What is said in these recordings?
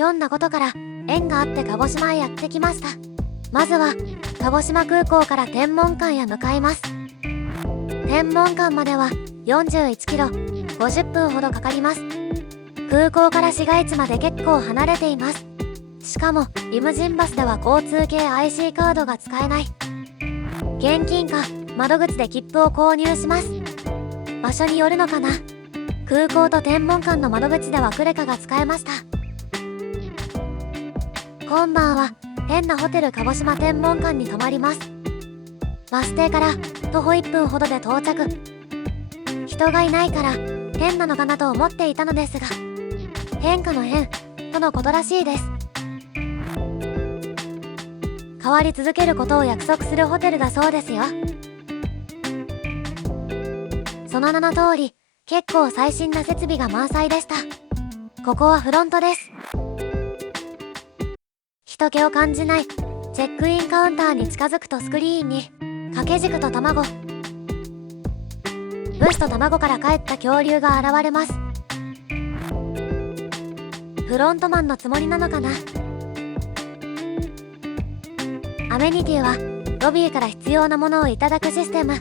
ひょんなことから縁があって鹿児島へやってきました。まずは鹿児島空港から天文館へ向かいます。天文館までは41キロ、50分ほどかかります。空港から市街地まで結構離れています。しかもリムジンバスでは交通系 IC カードが使えない。現金か窓口で切符を購入します。場所によるのかな。空港と天文館の窓口ではクレカが使えました。今晩は変なホテル鹿児島天文館に泊まります。バス停から徒歩1分ほどで到着。人がいないから変なのかなと思っていたのですが、変化の変とのことらしいです。変わり続けることを約束するホテルだそうですよ。その名の通り、結構最新な設備が満載でした。ここはフロントです。人気を感じないチェックインカウンターに近づくとスクリーンに掛け軸と卵、ブスと卵から帰った恐竜が現れます。フロントマンのつもりなのかな。アメニティはロビーから必要なものをいただくシステム。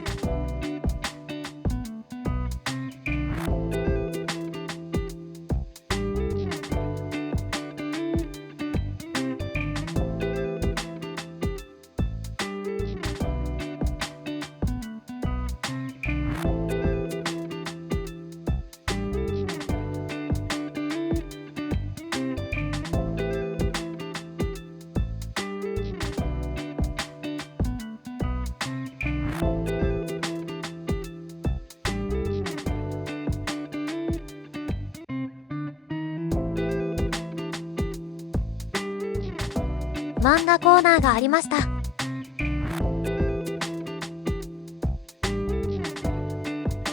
漫画コーナーがありました。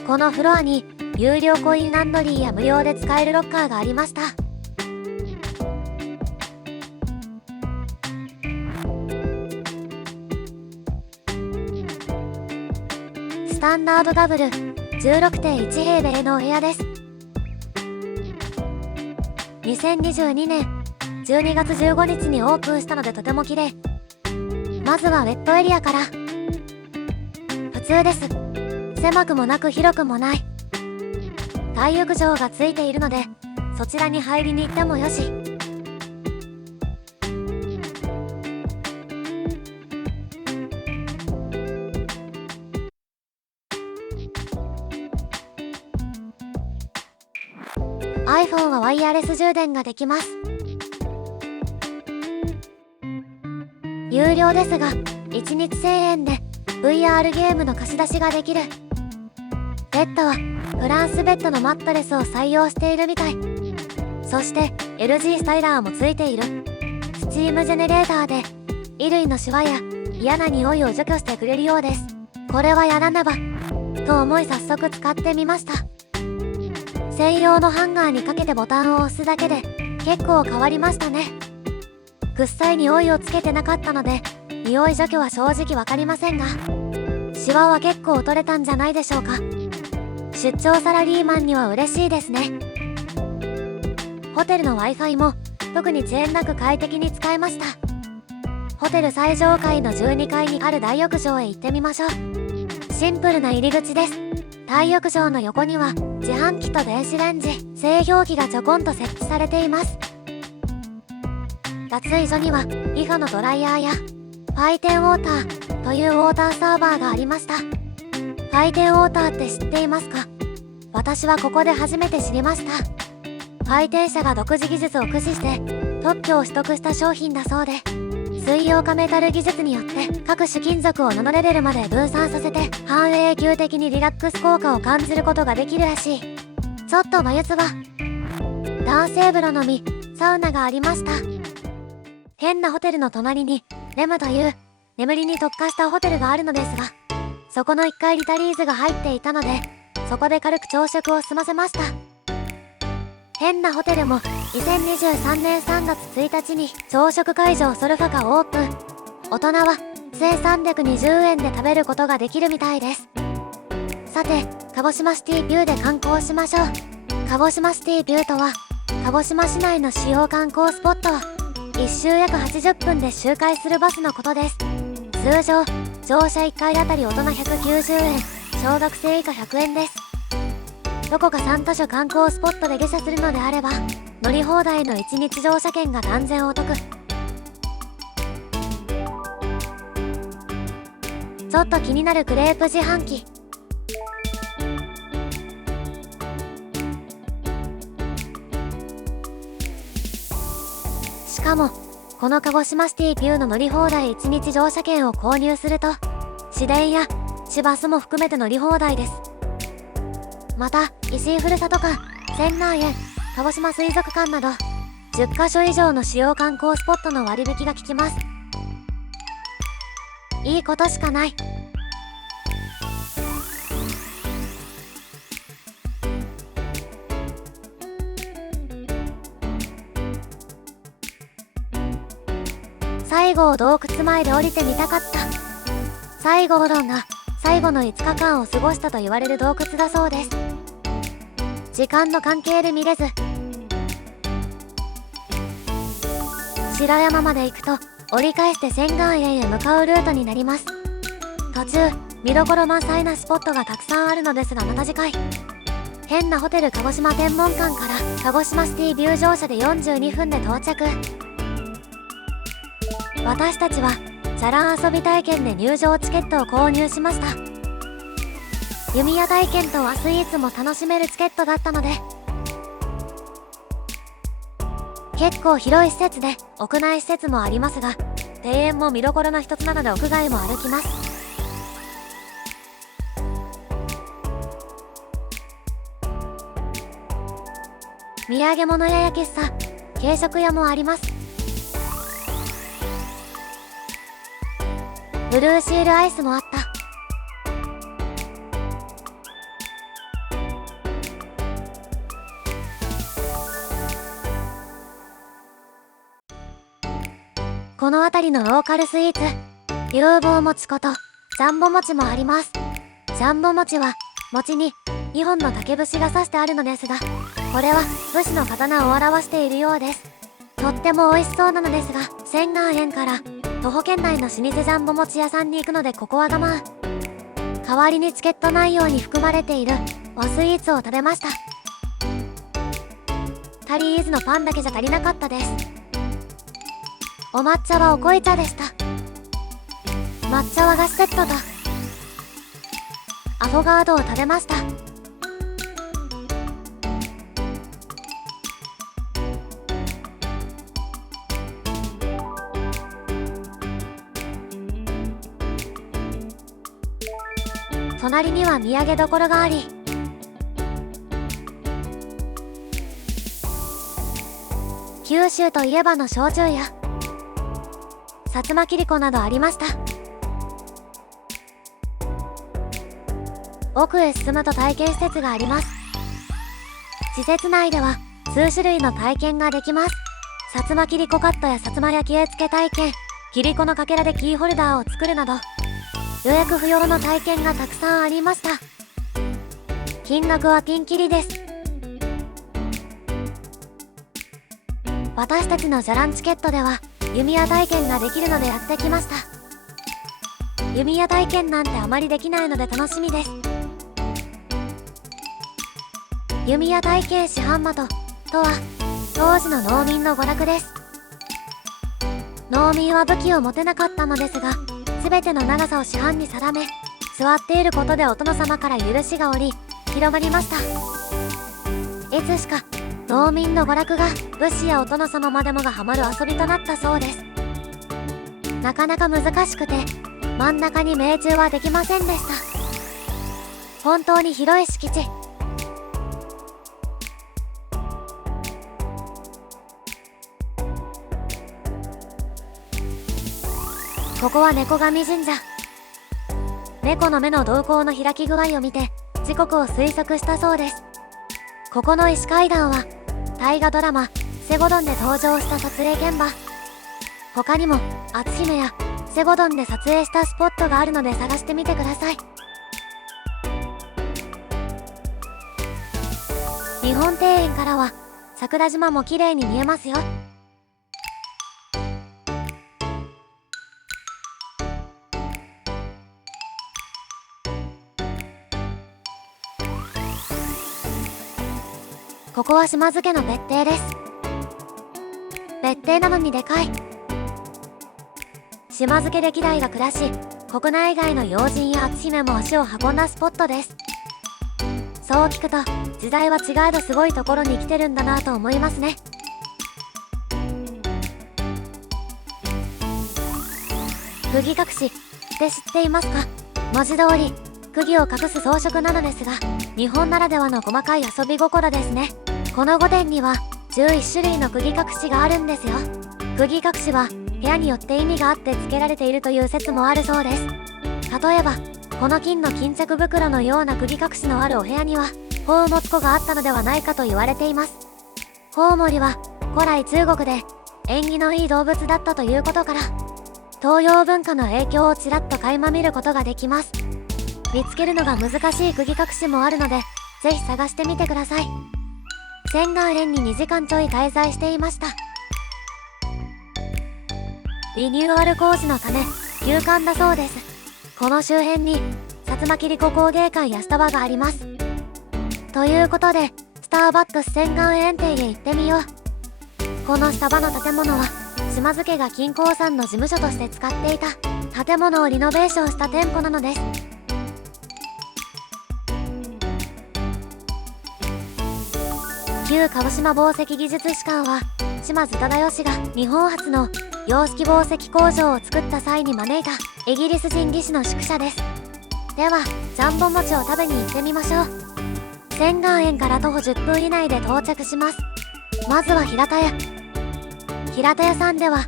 このフロアに有料コインランドリーや無料で使えるロッカーがありました。スタンダードダブル 16.1 平米のお部屋です。2022年12月15日にオープンしたのでとても綺麗。まずはウェットエリアから。普通です。狭くもなく広くもない。大浴場がついているのでそちらに入りに行ってもよし。iPhone はワイヤレス充電ができます。有料ですが1日1000円で VR ゲームの貸し出しができる。ベッドはフランスベッドのマットレスを採用しているみたい。そして LG スタイラーもついている。スチームジェネレーターで衣類のシワや嫌な匂いを除去してくれるようです。これはやらねばと思い早速使ってみました。専用のハンガーにかけてボタンを押すだけで結構変わりましたね。臭い匂いをつけてなかったので匂い除去は正直わかりませんが、シワは結構取れたんじゃないでしょうか。出張サラリーマンには嬉しいですね。ホテルの Wi-Fi も特に遅延なく快適に使えました。ホテル最上階の12階にある大浴場へ行ってみましょう。シンプルな入り口です。大浴場の横には自販機と電子レンジ、製氷機がちょこんと設置されています。脱衣所にはリファのドライヤーやファイテンウォーターというウォーターサーバーがありました。ファイテンウォーターって知っていますか？私はここで初めて知りました。ファイテン社が独自技術を駆使して特許を取得した商品だそうで、水溶化メタル技術によって各種金属をナノレベルまで分散させて半永久的にリラックス効果を感じることができるらしい。ちょっと眉唾。男性風呂のみサウナがありました。変なホテルの隣にレムという眠りに特化したホテルがあるのですが、そこの1階リタリーズが入っていたのでそこで軽く朝食を済ませました。変なホテルも2023年3月1日に朝食会場ソルファがオープン。大人は1320円で食べることができるみたいです。さて、鹿児島シティビューで観光しましょう。鹿児島シティビューとは鹿児島市内の主要観光スポットを1周約80分で周回するバスのことです。通常乗車1回あたり大人190円、小学生以下100円です。どこか3カ所観光スポットで下車するのであれば乗り放題の1日乗車券が断然お得。ちょっと気になるクレープ自販機。しかもこの鹿児島シティビューの乗り放題1日乗車券を購入すると市電や市バスも含めて乗り放題です。また石井ふるさと館、仙南園、鹿児島水族館など10カ所以上の主要観光スポットの割引が効きます。いいことしかない。西郷洞窟前で降りてみたかった。西郷どんが最後の5日間を過ごしたと言われる洞窟だそうです。時間の関係で見れず白山まで行くと折り返して仙岩園へ向かうルートになります。途中見どころ満載なスポットがたくさんあるのですがまた次回。変なホテル鹿児島天文館から鹿児島シティビュー乗車で42分で到着。私たちはチャラン遊び体験で入場チケットを購入しました。弓矢体験と和スイーツも楽しめるチケットだったので結構広い施設で屋内施設もありますが庭園も見どころの一つなので屋外も歩きます。土産物屋や喫茶、軽食屋もあります。ブルーシールアイスもあった。この辺りのローカルスイーツ、流棒餅ことジャンボ餅もあります。ジャンボ餅は餅に2本の竹節が刺してあるのですがこれは武士の刀を表しているようです。とっても美味しそうなのですが仙岩園から徒歩圏内の老舗ジャンボ餅屋さんに行くのでここは我慢。代わりにチケット内容に含まれている和スイーツを食べました。タリーズのパンだけじゃ足りなかったです。お抹茶はお濃茶でした。抹茶和菓子セットとアフォガードを食べました。隣には土産どころがあり九州といえばの焼酎や薩摩切子などありました。奥へ進むと体験施設があります。施設内では数種類の体験ができます。薩摩切子カットや薩摩焼き絵付け体験、切子のかけらでキーホルダーを作るなど予約不要の体験がたくさんありました。金額はピンキリです。私たちのじゃらんチケットでは弓矢体験ができるのでやってきました。弓矢体験なんてあまりできないので楽しみです。弓矢体験師範的とは当時の農民の娯楽です。農民は武器を持てなかったのですが全ての長さを師範に定め座っていることでお殿様から許しが下り広まりました。いつしか農民の娯楽が武士やお殿様までもがハマる遊びとなったそうです。なかなか難しくて真ん中に命中はできませんでした。本当に広い敷地。ここは猫神神社。猫の目の瞳孔の開き具合を見て時刻を推測したそうです。ここの石階段は大河ドラマ「西郷どん」で登場した撮影現場。他にも篤姫や西郷どんで撮影したスポットがあるので探してみてください。日本庭園からは桜島も綺麗に見えますよ。ここは島津家の別邸です。別邸なのにでかい。島津家歴代が暮らし、国内外の要人や篤姫も足を運んだスポットです。そう聞くと、時代は違えどすごいところに来てるんだなと思いますね。釘隠しって知っていますか？文字通り、釘を隠す装飾なのですが、日本ならではの細かい遊び心ですね。この御殿には11種類の釘隠しがあるんですよ。釘隠しは部屋によって意味があって付けられているという説もあるそうです。例えば、この金の巾着袋のような釘隠しのあるお部屋には、宝物庫があったのではないかと言われています。コウモリは古来中国で縁起のいい動物だったということから、東洋文化の影響をちらっと垣間見ることができます。見つけるのが難しい釘隠しもあるので、ぜひ探してみてください。仙巌園に2時間ちょい滞在していました。リニューアル工事のため休館だそうです。この周辺に薩摩切子工芸館やスタバがあります。ということで、スターバックス仙巌園邸へ行ってみよう。このスタバの建物は島津家が金鉱山の事務所として使っていた建物をリノベーションした店舗なのです。旧鹿児島紡績技術士館は島津忠義が日本初の洋式紡績工場を作った際に招いたイギリス人技師の宿舎です。ではジャンボ餅を食べに行ってみましょう。仙巌園から徒歩10分以内で到着します。まずは平田屋。平田屋さんでは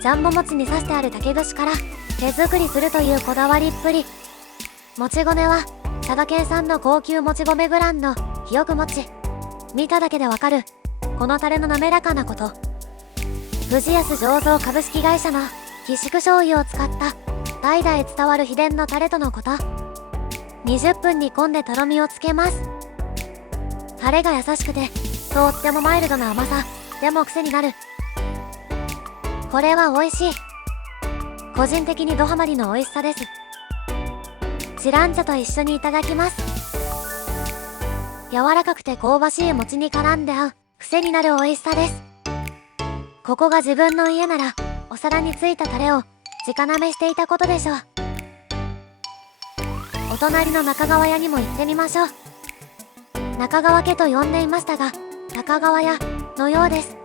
ジャンボ餅に刺してある竹串から手作りするというこだわりっぷり。もち米は佐賀県産の高級もち米ブランドひよく餅。見ただけでわかるこのタレの滑らかなこと。藤安醸造株式会社の寄宿醤油を使った代々伝わる秘伝のタレとのこと。20分煮込んでとろみをつけます。タレが優しくてとってもマイルドな甘さでも癖になる。これは美味しい。個人的にドハマりの美味しさです。チラン茶と一緒にいただきます。柔らかくて香ばしい餅に絡んで合う癖になる美味しさです。ここが自分の家ならお皿についたタレを直舐めしていたことでしょう。お隣の中川屋にも行ってみましょう。中川家と呼んでいましたが中川屋のようです。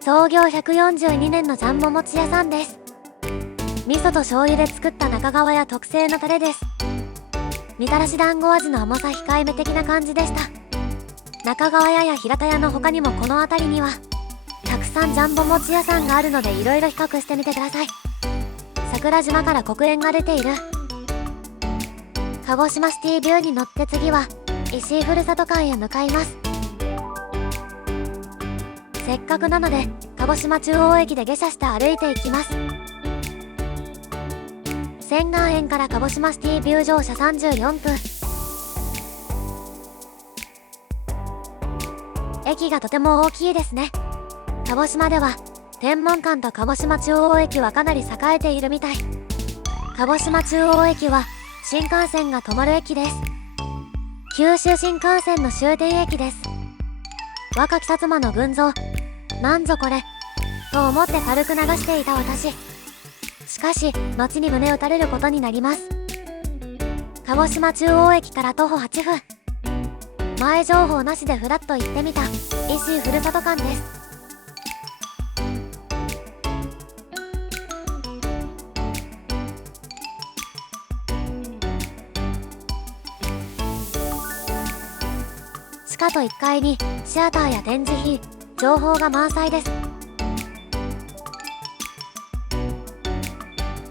創業142年のジャンボ餅屋さんです。味噌と醤油で作った中川屋特製のタレです。みたらし団子味の甘さ控えめ的な感じでした。中川屋や平田屋の他にもこの辺りにはたくさんジャンボ餅屋さんがあるのでいろいろ比較してみてください。桜島から黒煙が出ている。鹿児島シティビューに乗って次は石井ふるさと館へ向かいます。せっかくなので鹿児島中央駅で下車して歩いていきます。仙巌園から鹿児島シティビュー乗車34分。駅がとても大きいですね。鹿児島では天文館と鹿児島中央駅はかなり栄えているみたい。鹿児島中央駅は新幹線が止まる駅です。九州新幹線の終点駅です。若き薩摩の群像、なんぞこれと思って軽く流していた私。しかし後に胸打たれることになります。鹿児島中央駅から徒歩8分。前情報なしでフラッと行ってみた石井ふるさと館です。地下と1階にシアターや展示品、情報が満載です。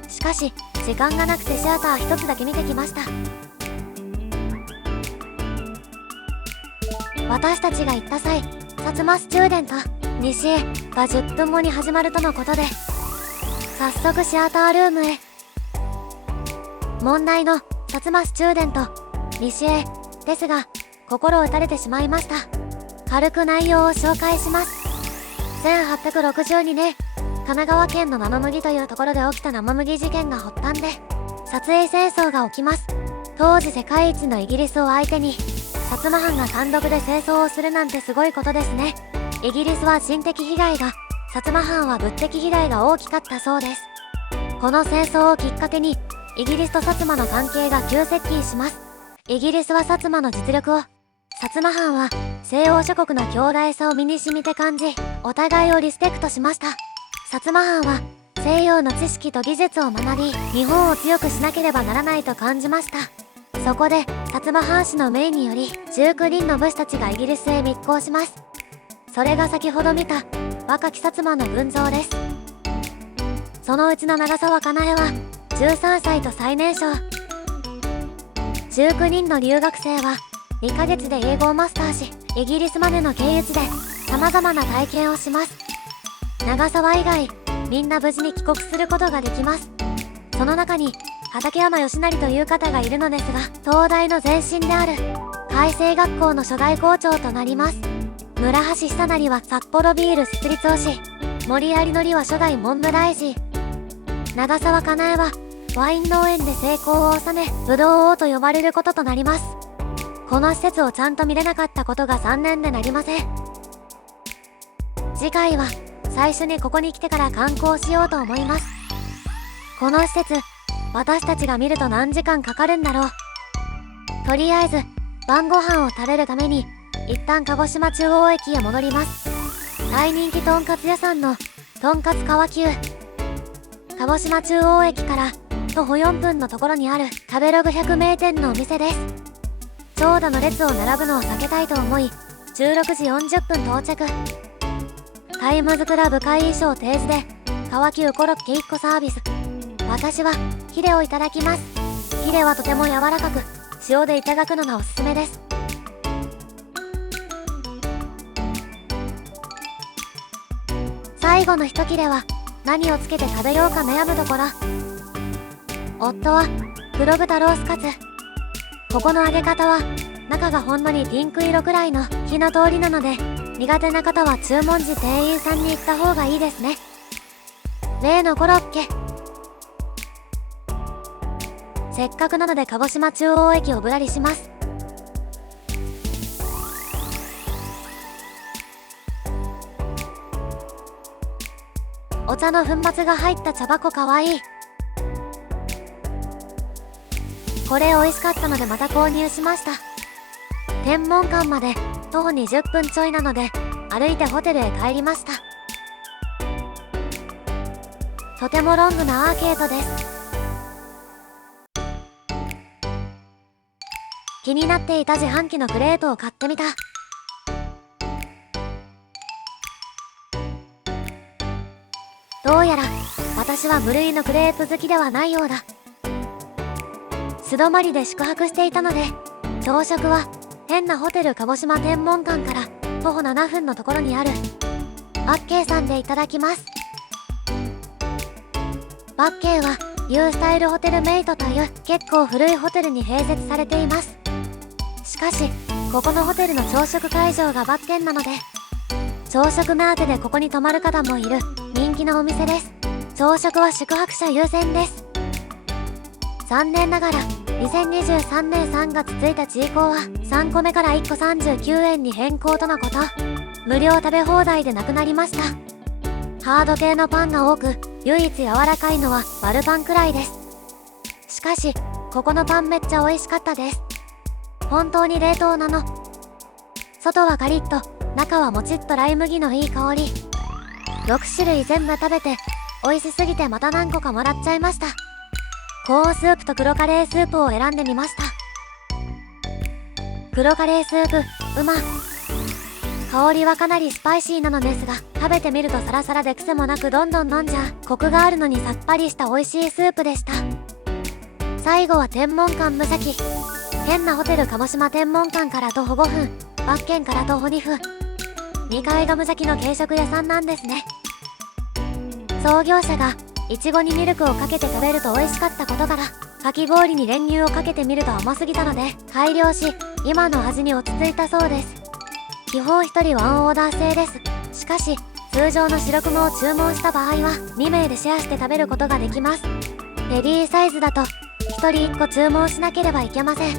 しかし時間がなくてシアター一つだけ見てきました。私たちが行った際、薩摩スチューデント西へが10分後に始まるとのことで、早速シアタールームへ。問題の薩摩スチューデント西へですが、心打たれてしまいました。軽く内容を紹介します。1862年、神奈川県の生麦というところで起きた生麦事件が発端で、薩英戦争が起きます。当時世界一のイギリスを相手に、薩摩藩が単独で戦争をするなんてすごいことですね。イギリスは人的被害が、薩摩藩は物的被害が大きかったそうです。この戦争をきっかけに、イギリスと薩摩の関係が急接近します。イギリスは薩摩の実力を、薩摩藩は西欧諸国の強大さを身に染みて感じ、お互いをリスペクトしました。薩摩藩は西洋の知識と技術を学び、日本を強くしなければならないと感じました。そこで、薩摩藩士の命により、19人の武士たちがイギリスへ密航します。それが先ほど見た、若き薩摩の群像です。そのうちの長澤かなえは、13歳と最年少。19人の留学生は、2ヶ月で英語をマスターし、イギリスまでの経由地で、様々な体験をします。長澤以外、みんな無事に帰国することができます。その中に、畠山義成という方がいるのですが、東大の前身である、開成学校の初代校長となります。村橋久成は札幌ビール設立をし、森有則は初代文部大臣。長澤かなえは、ワイン農園で成功を収め、ぶどう王と呼ばれることとなります。この施設をちゃんと見れなかったことが残念でなりません。次回は、最初にここに来てから観光しようと思います。この施設、私たちが見ると何時間かかるんだろう。とりあえず、晩ご飯を食べるために、一旦鹿児島中央駅へ戻ります。大人気とんかつ屋さんの、とんかつ川久。鹿児島中央駅から、徒歩4分のところにある食べログ100名店のお店です。長蛇の列を並ぶのを避けたいと思い、16時40分到着。タイムズクラブ会員証提示で、川久コロッケ1個サービス。私は、ヒレをいただきます。ヒレはとても柔らかく、塩でいただくのがおすすめです。最後の一切れは、何をつけて食べようか悩むところ。夫は、黒豚ロースカツ。ここの揚げ方は、中がほんのりピンク色くらいの火の通りなので、苦手な方は注文時店員さんに言った方がいいですね。例のコロッケ。せっかくなので鹿児島中央駅をぶらりします。お茶の粉末が入った茶箱かわいい。これ美味しかったのでまた購入しました。天文館まで徒歩20分ちょいなので歩いてホテルへ帰りました。とてもロングなアーケードです。気になっていた自販機のクレートを買ってみた。どうやら私は無類のクレープ好きではないようだ。素泊まりで宿泊していたので、朝食は変なホテル鹿児島天文館から徒歩7分のところにあるバッケーさんでいただきます。バッケーはニュースタイルホテルメイトという結構古いホテルに併設されています。しかし、ここのホテルの朝食会場がバッテンなので、朝食目当てでここに泊まる方もいる人気のお店です。朝食は宿泊者優先です。残念ながら、2023年3月1日以降は3個目から1個39円に変更とのこと。無料食べ放題でなくなりました。ハード系のパンが多く、唯一柔らかいのはバルパンくらいです。しかし、ここのパンめっちゃ美味しかったです。本当に冷凍なの。外はカリッと、中はもちっとライ麦のいい香り。6種類全部食べて、美味しすぎてまた何個かもらっちゃいました。コーンスープと黒カレースープを選んでみました。黒カレースープ、うま。香りはかなりスパイシーなのですが、食べてみるとサラサラで癖もなくどんどん飲んじゃう、コクがあるのにさっぱりした美味しいスープでした。最後は天文館無崎。変なホテル鹿児島天文館から徒歩5分、バッケンから徒歩2分。2階が無崎の軽食屋さんなんですね。創業者が、いちごにミルクをかけて食べると美味しかったことから、かき氷に練乳をかけてみると甘すぎたので、改良し、今の味に落ち着いたそうです。基本1人ワンオーダー制です。しかし通常の白熊を注文した場合は2名でシェアして食べることができます。レディーサイズだと1人1個注文しなければいけません。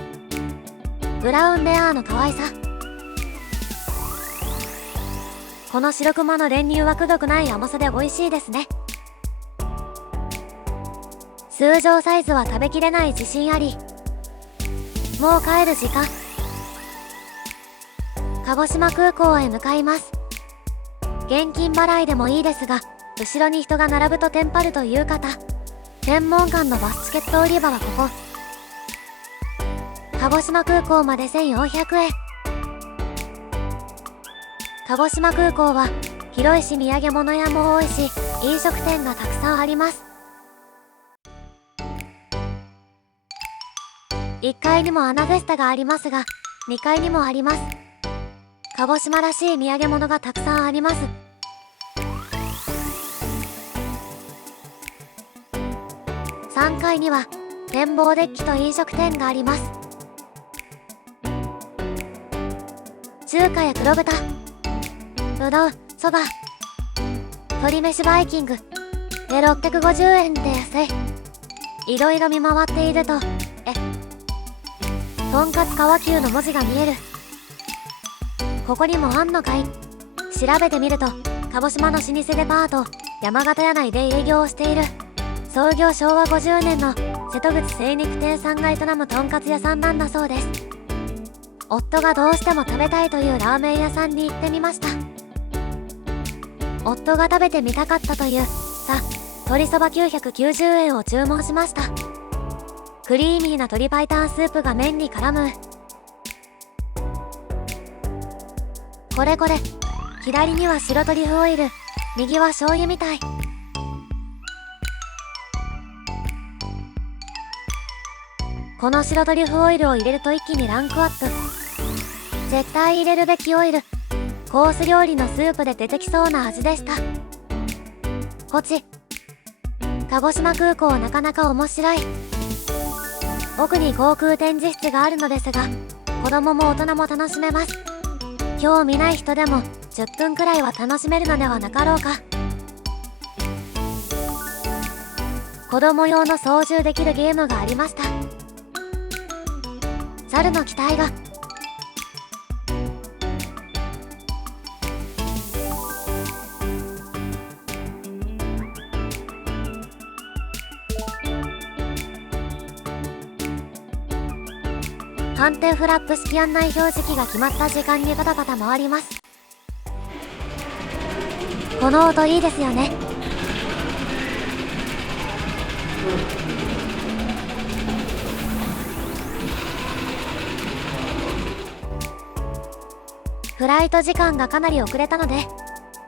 ブラウンベアーの可愛さ。この白熊の練乳はくどくない甘さで美味しいですね。通常サイズは食べきれない自信あり。もう帰る時間。鹿児島空港へ向かいます。現金払いでもいいですが、後ろに人が並ぶとテンパるという方、天文館のバスチケット売り場はここ。鹿児島空港まで1400円。鹿児島空港は広いし土産物屋も多いし、飲食店がたくさんあります。1階にもアナフェスタがありますが、2階にもあります。鹿児島らしい土産物がたくさんあります。3階には展望デッキと飲食店があります。中華や黒豚、うどん、そば、鶏飯バイキングで650円で安い。いろいろ見回っていると、とんかつ川久の文字が見える。ここにもあんのかい。調べてみると、鹿児島の老舗デパート山形屋内で営業をしている創業昭和50年の瀬戸口精肉店さんが営むとんかつ屋さんなんだそうです。夫がどうしても食べたいというラーメン屋さんに行ってみました。夫が食べてみたかったという鶏そば990円を注文しました。クリーミーな鶏白湯スープが麺に絡む。これ左には白トリュフオイル、右は醤油みたい。この白トリュフオイルを入れると一気にランクアップ。絶対入れるべきオイル。コース料理のスープで出てきそうな味でした。鹿児島空港なかなか面白い。奥に航空展示室があるのですが、子供も大人も楽しめます。興味ない人でも10分くらいは楽しめるのではなかろうか。子供用の操縦できるゲームがありました。猿の機体が。反転フラップ式案内表示器が決まった時間にパタパタ回ります。この音いいですよね。フライト時間がかなり遅れたので、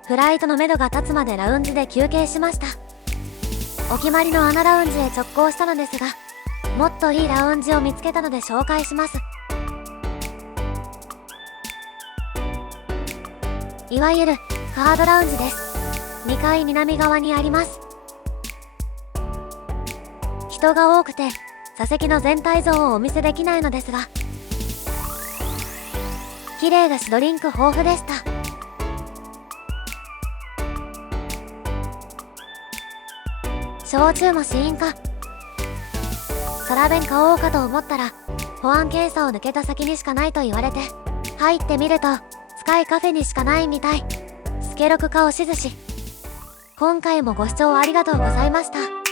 フライトのめどが立つまでラウンジで休憩しました。お決まりのアナラウンジへ直行したのですが、もっといいラウンジを見つけたので紹介します。いわゆるカードラウンジです。2階南側にあります。人が多くて座席の全体像をお見せできないのですが、綺麗だしドリンク豊富でした。焼酎も試飲か。空弁買おうかと思ったら保安検査を抜けた先にしかないと言われて、入ってみるとスカイカフェにしかないみたい。スケロクか押し寿司。今回もご視聴ありがとうございました。